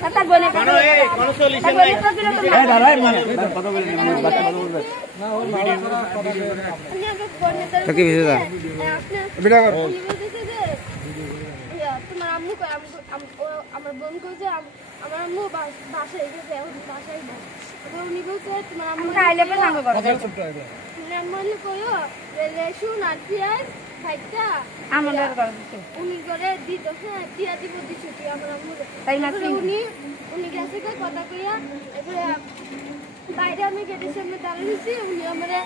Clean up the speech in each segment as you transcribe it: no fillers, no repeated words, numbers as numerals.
সাতার বনে কোন সলিউশন নাই এই দাঁড়াই মানে কথা বলে বাচ্চা কথা বলবে তো কি বিষয় দা ভিডিও কর তোমার আম্মু আমার বোন কইছে আমার আম্মু বাসায় গেছে বাসায় উনি বলছে তোমার আম্মু খাইলে পে সাঙ্গ করো নামলে কইও রেশন আর পেঁয়াজ খাইতা আমনের করে দিছে উনি করে দিত হ্যাঁ টিয়া দিব দিছি টিয়া আমার আম্মু তাই না উনি গেছে কথা কইয়া এবারে বাইরে আমি গেটের সামনে দাঁড়িয়েছি উনি আমারে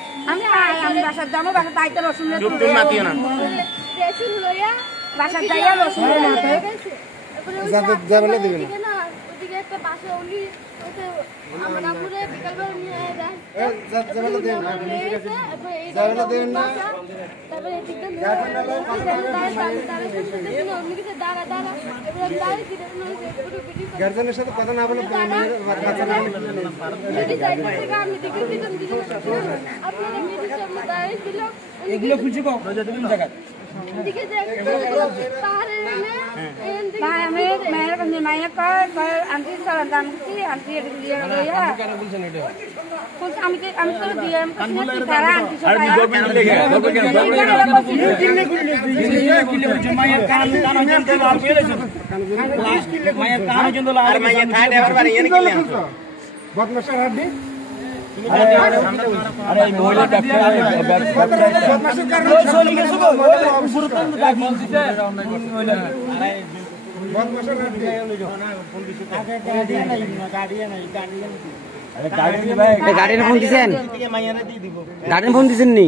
আমি বাসার যাবো বাসা তাইতে রসুন মাতিও না রেশন লইয়া বাসার যাইয়া রসুন লইয়া যাবে যাবে দিবেন না ওদিকে একটা বাসা উনি আমার আপুরে বিকালবেলা নিয়ে যায় যাবে দেন যাবে দেন না তারপরে এদিকে দাঁড়া গার্জেনের সাথে কথা না বলে বাচ্চা না আমি আপনারা মেয়েদের সামনে দাঁড়িয়েছিল এগুলো খুঁজে পাও দিন জায়গা এদিকে ভাই আমি মেয়ের কাছে মাইয়া কয় আন্টি সালাম দাম কি আন্টি এটা দিয়ে লইয়া কেন বলছেন এটা আমি তো দিয়ে আমি তারা আন্টি সব আর গর্বেন লেগে গর্বেন মাইয়া কান জন্য লাল পেলেছ মাইয়া কান জন্য লাল মাইয়া থাই এবার বাড়ি এনে কি বদমাশার হাড্ডি আরে এই মহিলা বদমাশের কারণে চলে গেছে গো গুরুত্ব রাখি মহিলা আরে বদমাশের হাড্ডি আগে গাড়ি নাই আরে গাড়ি ভাই গাড়ির ফোন দিবেন মাইয়ারে দিয়ে দিব গাড়ির ফোন দিবেন নি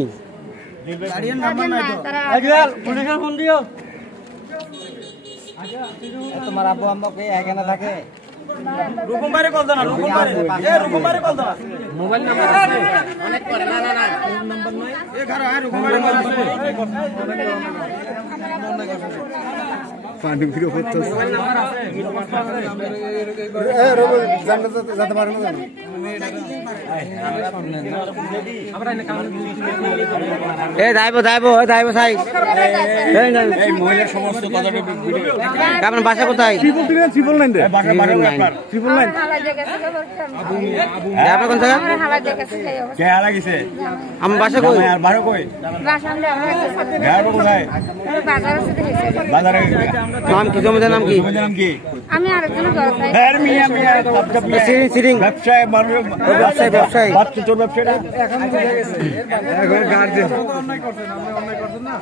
গাড়ির নাম্বার নাই তো আজকাল পুলিশের ফোন দিও তোমার আব্বু আম্মা কে এখানে থাকে রূপম বাইরে কল দাও না রূপম বাইরে কল দাও মোবাইল নাম্বার আছে অনেক করে না নাম্বার নয় এ ঘরে আর রূপম বাইরে কল পানি ফিরে হচ্ছে মোবাইল নাম্বার আছে এ রূপম জানতে পারো না এ দাইবো সাই এই মহিলার সমস্ত কথাটা ভিডিও আপনার বাসা কোথায় ট্রিপল নাইন বাসা ট্রিপল নাইন আপনার কোন জায়গা কে হালা গেছে আমার বাসা কই আর বাড়ি কই বাসা আমরা ঘর কোথায় বাজারে নাম কি জমিদার নাম কি আমি আরেকজন করতাই এর মিয়া সিরিং ব্যবসায় ব্যবসায় বাচ্চা চোর ব্যবসাটা এখন বুঝে গেছে এখন গার্জেন অন্যায় করছেন না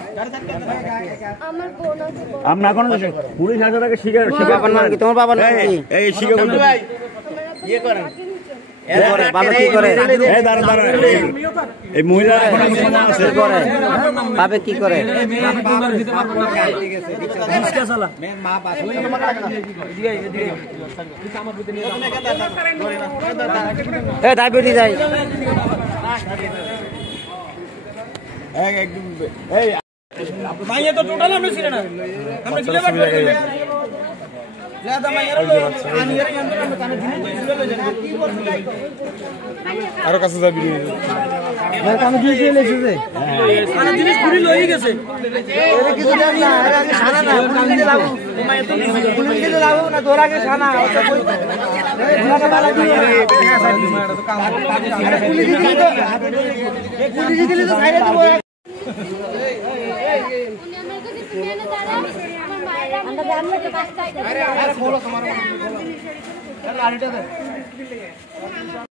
আমার বোন আছে আমরা কোন পুলিশ আসার আগে শিকার বাবার নাম কি তোমার বাবার নাম কি এই শিকার বন্ধু ভাই ইয়ে করেন বাবা কি করে এই দাঁড়া এই মহিলা এখন সময় আছে করে বাবে কি করে রিকশা চালা মেন মা বাস এদিকে আমার বুদ্ধি নিয়ে এ ডায়াবেটিস যাই একদম এই মাইয়া তো টোটাল আমরা ছিল না আমরা ছিল আরো কাছে যাবি আমি জিনিস ঘুরি লই গেছে কিছু দেখ না সানা না পুলিশ লাভ না তোর আগে সানা পুলিশ দিলে তো ছাইরে দেবো আমরা জানলে তো কাজটা আরে ফলো তোমার